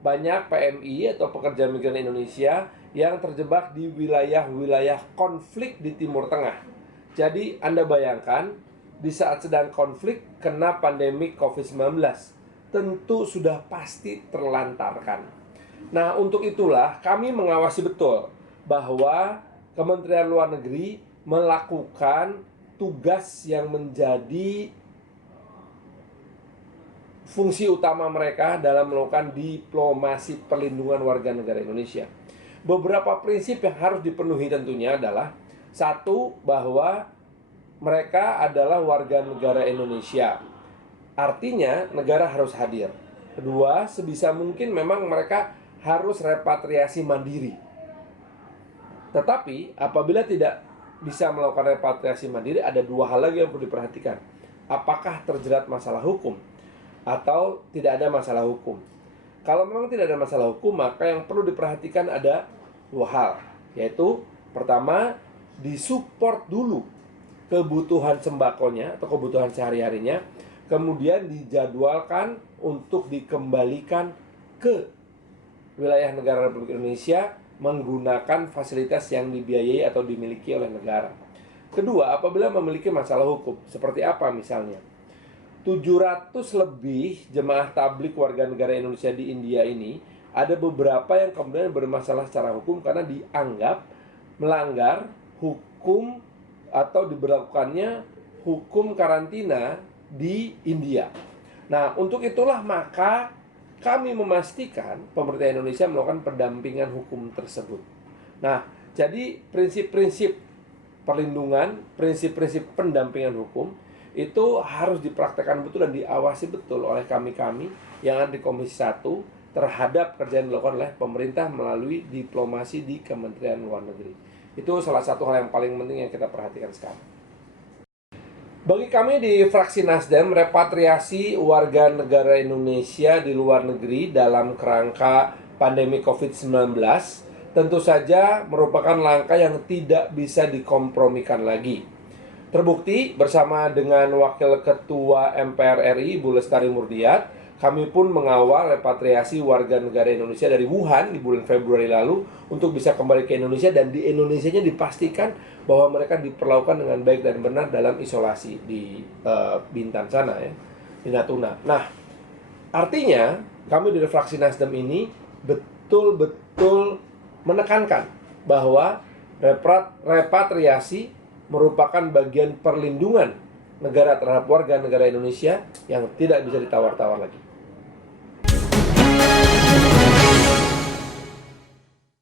banyak PMI atau pekerja migran Indonesia yang terjebak di wilayah-wilayah konflik di Timur Tengah. Jadi Anda bayangkan, di saat sedang konflik kena pandemi COVID-19, tentu sudah pasti terlantarkan. Nah, untuk itulah kami mengawasi betul bahwa Kementerian Luar Negeri melakukan tugas yang menjadi fungsi utama mereka dalam melakukan diplomasi perlindungan warga negara Indonesia. Beberapa prinsip yang harus dipenuhi tentunya adalah: satu, bahwa mereka adalah warga negara Indonesia. Artinya negara harus hadir. Kedua, sebisa mungkin memang mereka harus repatriasi mandiri. Tetapi apabila tidak bisa melakukan repatriasi mandiri, ada dua hal lagi yang perlu diperhatikan. Apakah terjerat masalah hukum atau tidak ada masalah hukum? Kalau memang tidak ada masalah hukum, maka yang perlu diperhatikan ada dua hal, yaitu pertama, disupport dulu kebutuhan sembakonya atau kebutuhan sehari-harinya, kemudian dijadwalkan untuk dikembalikan ke wilayah negara Republik Indonesia menggunakan fasilitas yang dibiayai atau dimiliki oleh negara. Kedua, apabila memiliki masalah hukum, seperti apa misalnya? 700 lebih jemaah tablik warga negara Indonesia di India ini, ada beberapa yang kemudian bermasalah secara hukum karena dianggap melanggar hukum atau diberlakukannya hukum karantina di India. Nah, untuk itulah maka kami memastikan pemerintah Indonesia melakukan pendampingan hukum tersebut. Nah, jadi prinsip-prinsip perlindungan, prinsip-prinsip pendampingan hukum itu harus dipraktekkan betul dan diawasi betul oleh kami-kami yang ada di Komisi 1 terhadap kerja yang dilakukan oleh pemerintah melalui diplomasi di Kementerian Luar Negeri. Itu salah satu hal yang paling penting yang kita perhatikan sekarang. Bagi kami di fraksi Nasdem, repatriasi warga negara Indonesia di luar negeri dalam kerangka pandemi COVID-19 tentu saja merupakan langkah yang tidak bisa dikompromikan lagi. Terbukti bersama dengan Wakil Ketua MPR RI, Bu Lestari Murdiat, kami pun mengawal repatriasi warga negara Indonesia dari Wuhan di bulan Februari lalu untuk bisa kembali ke Indonesia, dan di Indonesianya dipastikan bahwa mereka diperlakukan dengan baik dan benar dalam isolasi di Bintan sana ya, di Natuna. Nah, artinya kami dari fraksi Nasdem ini betul-betul menekankan bahwa repatriasi merupakan bagian perlindungan negara terhadap warga negara Indonesia yang tidak bisa ditawar-tawar lagi.